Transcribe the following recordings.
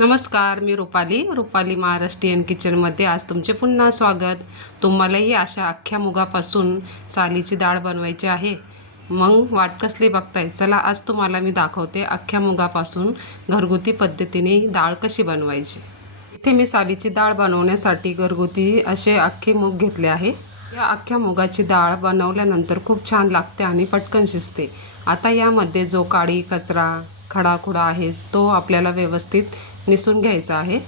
नमस्कार, मी रुपाली महाराष्ट्रीयन किचनमध्ये आज तुमचे पुन्हा स्वागत। तुम्हालाही अशा अख्ख्या मुगापासून सालीची डाळ बनवायची आहे। मग वाट कसली बघताय, चला आज तुम्हाला मी दाखवते अख्ख्या मुगापासून घरगुती पद्धतीने डाळ कशी बनवायची। इथे मी सालीची डाळ बनवण्यासाठी घरगुती असे अख्खे मूग घेतले आहे। या अख्ख्या मुगाची डाळ बनवल्यानंतर खूप छान लागते आणि पटकन शिजते। आता यामध्ये जो काळी कचरा खडाखुडा आहे तो आपल्याला व्यवस्थित निसून घ्यायचा आहे।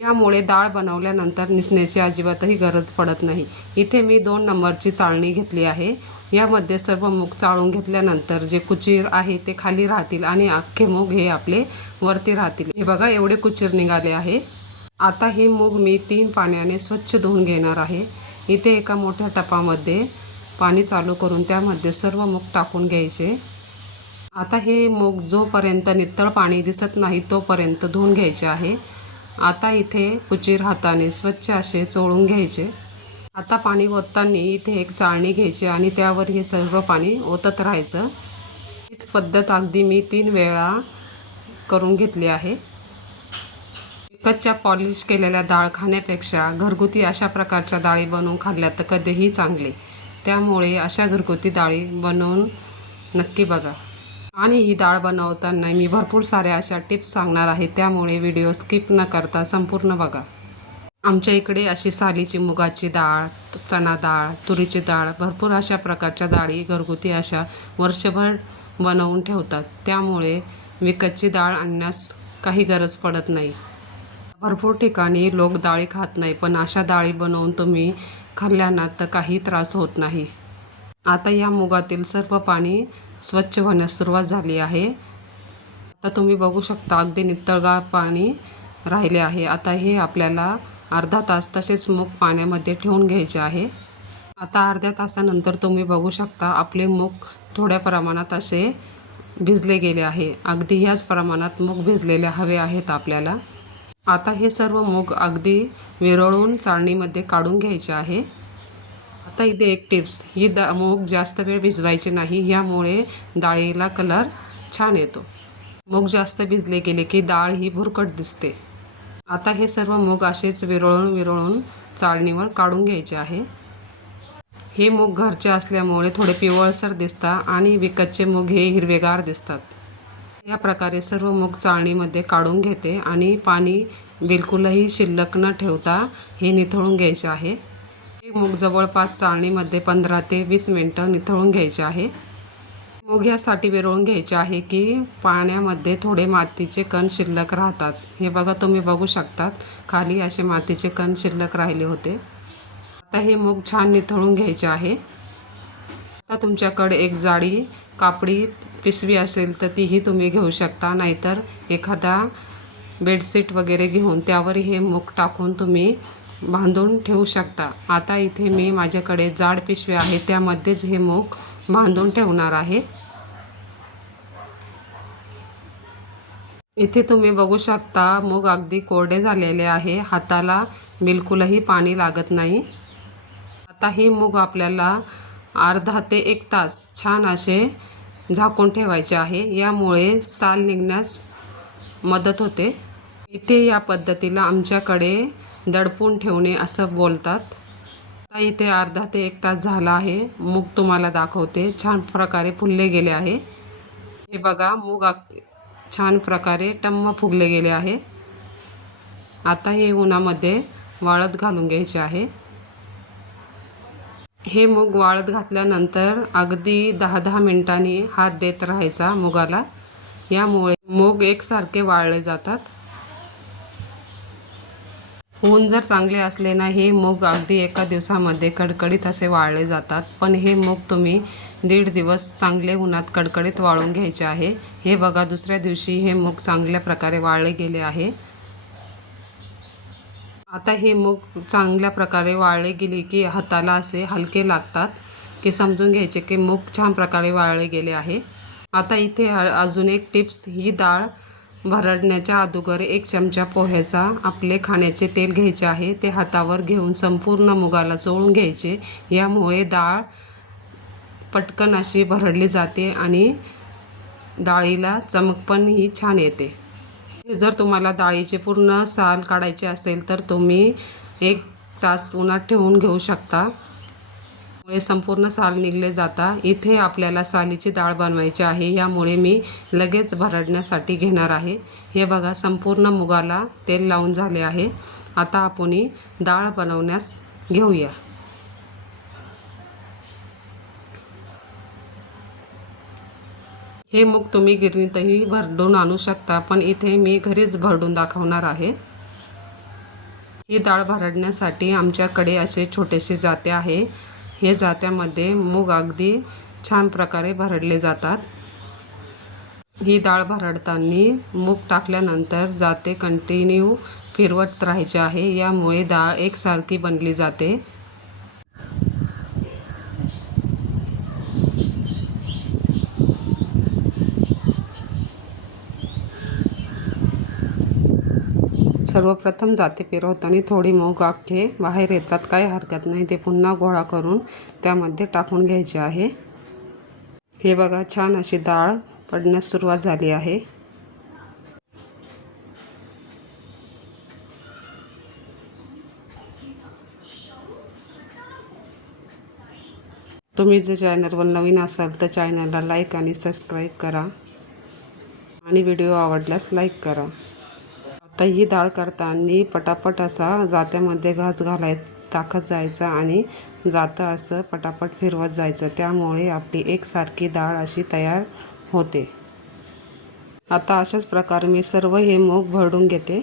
यामुळे डाळ बनवल्यानंतर निसण्याची अजिबातही गरज पडत नाही। इथे मी 2 नंबरची चाळणी घेतली आहे। यामध्ये सर्व मूग चाळून घेतल्यानंतर जे कुचीर आहे ते खाली राहतील आणि अख्खे मूग हे आपले वरती राहतील। हे बघा, एवढे कुचीर निघाले आहे। आता हे मूग मी 3 पाण्याने स्वच्छ धुवून घेणार आहे। इथे एका मोठ्या टपामध्ये पाणी चालू करून त्यामध्ये सर्व मूग टाकून घ्यायचे। आता हे मूग जोपर्यंत नितळ पाणी दिसत नाही तोपर्यंत धुवून घ्यायचे आहे। आता इथे कुचीर हाताने स्वच्छ असे चोळून घ्यायचे। आता पाणी ओतताना इथे एक चाळणी घ्यायची आणि त्यावर हे सर्व पाणी ओतत राहायचं। हीच पद्धत अगदी मी 3 वेळा करून घेतली आहे। कच्च्या पॉलिश केलेल्या डाळ खाण्यापेक्षा घरगुती अशा प्रकारच्या डाळी बनवून खाल्ल्या तर कधीही चांगले। त्यामुळे अशा घरगुती डाळी बनवून नक्की बघा। आणि ही डाळ बनवताना मी भरपूर साऱ्या अशा टिप्स सांगणार आहे, त्यामुळे व्हिडिओ स्किप न करता संपूर्ण बघा। आमच्या इकडे अशी सालीची मुगाची डाळ, चणा डाळ, तुरीची डाळ, भरपूर अशा प्रकारच्या डाळी घरगुती अशा वर्षभर बनवून ठेवतात। त्यामुळे विकतची डाळ आणण्यास काही गरज पडत नाही। भरपूर ठिकाणी लोक डाळी खात नाही, पण अशा डाळी बनवून तुम्ही खाल्ल्याना तर काही त्रास होत नाही। आता या मुगातील सर्व पाणी स्वच्छ होण्यास सुरुवात झाली आहे। आता तुम्ही बघू शकता अगदी नितळगार पाणी राहिले आहे। आता हे आपल्याला अर्धा तास तसेच मूग पाण्यामध्ये ठेवून घ्यायचे आहे। आता अर्ध्या तासानंतर तुम्ही बघू शकता आपले मूग थोड्या प्रमाणात असे भिजले गेले आहे। अगदी ह्याच प्रमाणात मूग भिजलेले हवे आहेत आपल्याला। आता हे सर्व मूग अगदी विरळून चाळणीमध्ये काढून घ्यायचे आहे। आता इथे एक टिप्स, ही मूग जास्त वेळ भिजवायचे नाही, यामुळे डाळीला कलर छान येतो। मूग जास्त भिजले गेले की डाळ ही भुरकट दिसते। आता हे सर्व मूग असेच विरळून चाळणीवर काढून घ्यायचे आहे। हे मूग घरचे असल्यामुळे थोडे पिवळसर दिसतात आणि विकतचे मूग हे हिरवेगार दिसतात। या प्रकारे सर्व मूग चाळणीमध्ये काढून घेते आणि पाणी बिलकुलही शिल्लक न ठेवता हे निथळून घ्यायचे आहे। हे मूग जवळपास चाळणीमध्ये 15 ते 20 मिनिटं निथळून घ्यायचे आहे। मूग यासाठी विरळून घ्यायचे आहे की पाण्यामध्ये थोडे मातीचे कण शिल्लक राहतात। हे बघा, तुम्ही बघू शकतात खाली असे मातीचे कण शिल्लक राहिले होते। आता हे मूग छान निथळून घ्यायचे आहे। आता तुमच्याकडे एक जाडी कापडी पिशवी असेल तर तीही तुम्ही घेऊ शकता, नाहीतर एखादा बेडशीट वगैरे घेऊन त्यावर हे मूग टाकून तुम्ही बांधून ठेवू शकता। आता इथे मी माझ्याकडे जाड पिशवी आहे त्यामध्येच हे मूग बांधून ठेवणार आहे। इथे तुम्ही बघू शकता मूग अगदी कोरडे झालेले आहे, हाताला बिलकुलही पाणी लागत नाही। आता हे मूग आपल्याला अर्धा ते 1 तास छान असे झाकून ठेवायचे आहे, यामुळे साल निघण्यास मदत होते। इथे या पद्धतीला आमच्याकडे दडपून ठेवणे असं बोलतात। आता इथे अर्धा ते 1 तास झाला आहे। मूग तुम्हाला दाखवते, छान प्रकारे फुलले गेले आहे। हे बघा, मूग छान प्रकारे टम्म फुगले गेले आहे। आता हे उन्हामध्ये वाळत घालून घ्यायचे आहे। हे मूग वाळत घातल्यानंतर अगदी 10-10 मिनिटांनी हात देत राहायचा मुगाला, यामुळे मूग एकसारखे वाळले जातात। ऊन जर चांगले असले ना, हे मूग अगदी एका दिवसामध्ये कडकडीत असे वाळले जातात। पण हे मूग तुम्ही 1.5 दिवस चांगले उन्हात कडकडीत वाळून घ्यायचे आहे। हे बघा, दुसऱ्या दिवशी हे मूग चांगल्या प्रकारे वाळले गेले आहे। आता हे मूग चांगल्या प्रकारे वाळले गेले की हाताला असे हलके लागतात की समजून घ्यायचे की मूग छान प्रकारे वाळले गेले आहे। आता इथे अजून एक टिप्स, ही डाळ भरडण्याच्या अगोदर 1 चमचा पोह्याचा आपले खाण्याचे तेल घ्यायचे आहे, ते हातावर घेऊन संपूर्ण मुगाला चोळून घ्यायचे। यामुळे डाळ पटकन अशी भरडली जाते आणि डाळीला चमक पण ही छान येते। जर तुम्हाला डाळीचे पूर्ण साल काढायचे असेल तर तुम्ही 1 तास उन्हात ठेवून घेऊ शकता, त्यामुळे संपूर्ण साल निघले जाता। इथे आपल्याला सालीची डाळ बनवायची आहे, यामुळे मी लगेच भरडण्यासाठी घेणार आहे। हे बघा, संपूर्ण मुगाला तेल लावून झाले आहे। आता आपण डाळ बनवण्यास घेऊया। हे मूग तुम्ही गिरणीतही भरडून आणू शकता, पण इथे मी घरीच भरडून दाखवणार आहे। ही डाळ भरडण्यासाठी आमच्याकडे असे छोटेसे जाते आहे। हे जात्यामध्ये मूग अगदी छान प्रकारे भरडले जातात। ही डाळ भरडताना मूग टाकल्यानंतर जाते कंटिन्यू फिरवत राहायचे आहे, यामुळे डाळ एकसारखी बनली जाते। सर्वप्रथम जाते फिरवताना थोडी मूग अख्खे बाहेर येतात, काही हरकत नाही। ते पुन्हा गोळा करून त्यामध्ये टाकून घ्यायचे आहे। हे बघा, छान अशी डाळ पडण्यास सुरुवात झाली आहे। तुम्ही जर चॅनलवर नवीन असाल तर चॅनलला लाईक आणि सबस्क्राईब करा आणि व्हिडिओ आवडल्यास लाईक करा। आता ही डाळ करताना पटापट असा जात्यामध्ये घास टाकत जायचा आणि जातं असं पटापट फिरवत जायचं, त्यामुळे आपली एकसारखी डाळ अशी तयार होते। आता अशाच प्रकारे मी सर्व हे मूग भरडून घेते।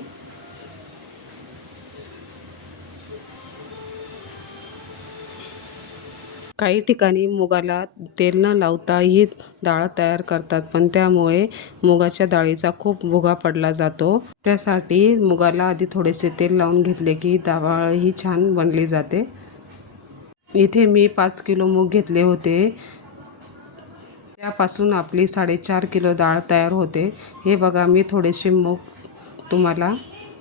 काही ठिकाणी मुगाला तेल न लावता ही डाळ तयार करतात, पण त्यामुळे मुगाच्या डाळीचा खूप भुगा पडला जातो। त्यासाठी मुगाला आधी थोडेसे तेल लावून घेतले की डाळ ही छान बनली जाते। इथे मी 5 किलो मूग घेतले होते, त्यापासून आपली 4.5 किलो डाळ तयार होते। हे बघा, मी थोडेसे मूग तुम्हाला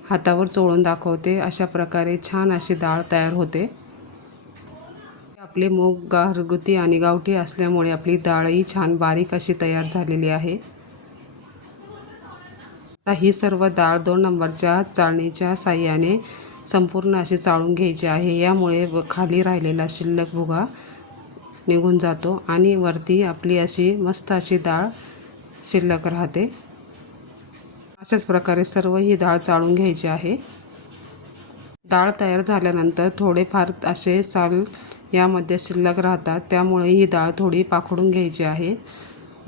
हातावर चोळून दाखवते। अशा प्रकारे छान अशी डाळ तयार होते। आपले मूग घरगुती आणि गावठी असल्यामुळे आपली डाळही छान बारीक अशी तयार झालेली आहे। आता ही सर्व डाळ 2 नंबरच्या चाळणीच्या साहाय्याने संपूर्ण अशी चाळून घ्यायची आहे, यामुळे खाली राहिलेला शिल्लक भुगा निघून जातो आणि वरती आपली अशी मस्त अशी डाळ शिल्लक राहते। अशाच प्रकारे सर्व ही डाळ चाळून घ्यायची आहे। डाळ तयार झाल्यानंतर थोडेफार असे साल यामध्ये शिल्लक राहतात, त्यामुळे ही डाळ थोडी पाखडून घ्यायची आहे।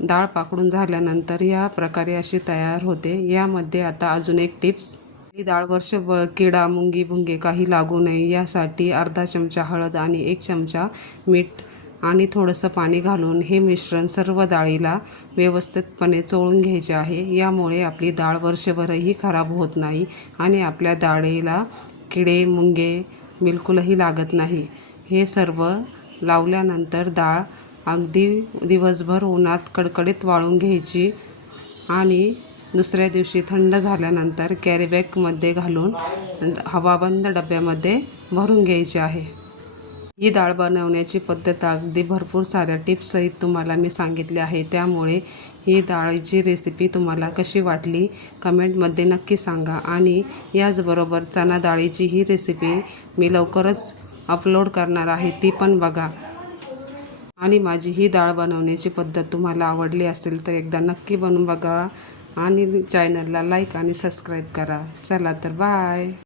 डाळ पाखडून झाल्यानंतर या प्रकारे अशी तयार होते। यामध्ये आता अजून एक टिप्स, ही डाळ वर्षभर किडा मुंगी भुंगे काही लागू नये यासाठी अर्धा चमचा हळद आणि 1 चमचा मीठ आणि थोडंसं पाणी घालून हे मिश्रण सर्व डाळीला व्यवस्थितपणे चोळून घ्यायचे आहे। यामुळे आपली डाळ वर्षभरही खराब होत नाही आणि आपल्या डाळीला किडे मुंगे बिलकुलही लागत नाही। हे सर्व लावल्यानंतर डाळ अगदी दिवसभर उन्हात कडकडीत वाळून घ्यायची आणि दुसऱ्या दिवशी थंड झाल्यानंतर कॅरीबॅगमध्ये घालून हवाबंद डब्यामध्ये भरून घ्यायची आहे। ही डाळ बनवण्याची पद्धत अगदी भरपूर साऱ्या टिप्ससहित तुम्हाला मी सांगितले आहे, त्यामुळे ही डाळीची रेसिपी तुम्हाला कशी वाटली कमेंटमध्ये नक्की सांगा। आणि याचबरोबर चणा डाळीची ही रेसिपी मी लवकरच अपलोड करणार आहे, ती पण बघा। आणि माझी ही डाळ बनवण्याची पद्धत तुम्हाला आवडली असेल तर एकदा नक्की बनवून बघा आणि चॅनलला लाईक आणि सबस्क्राईब करा। चला तर बाय।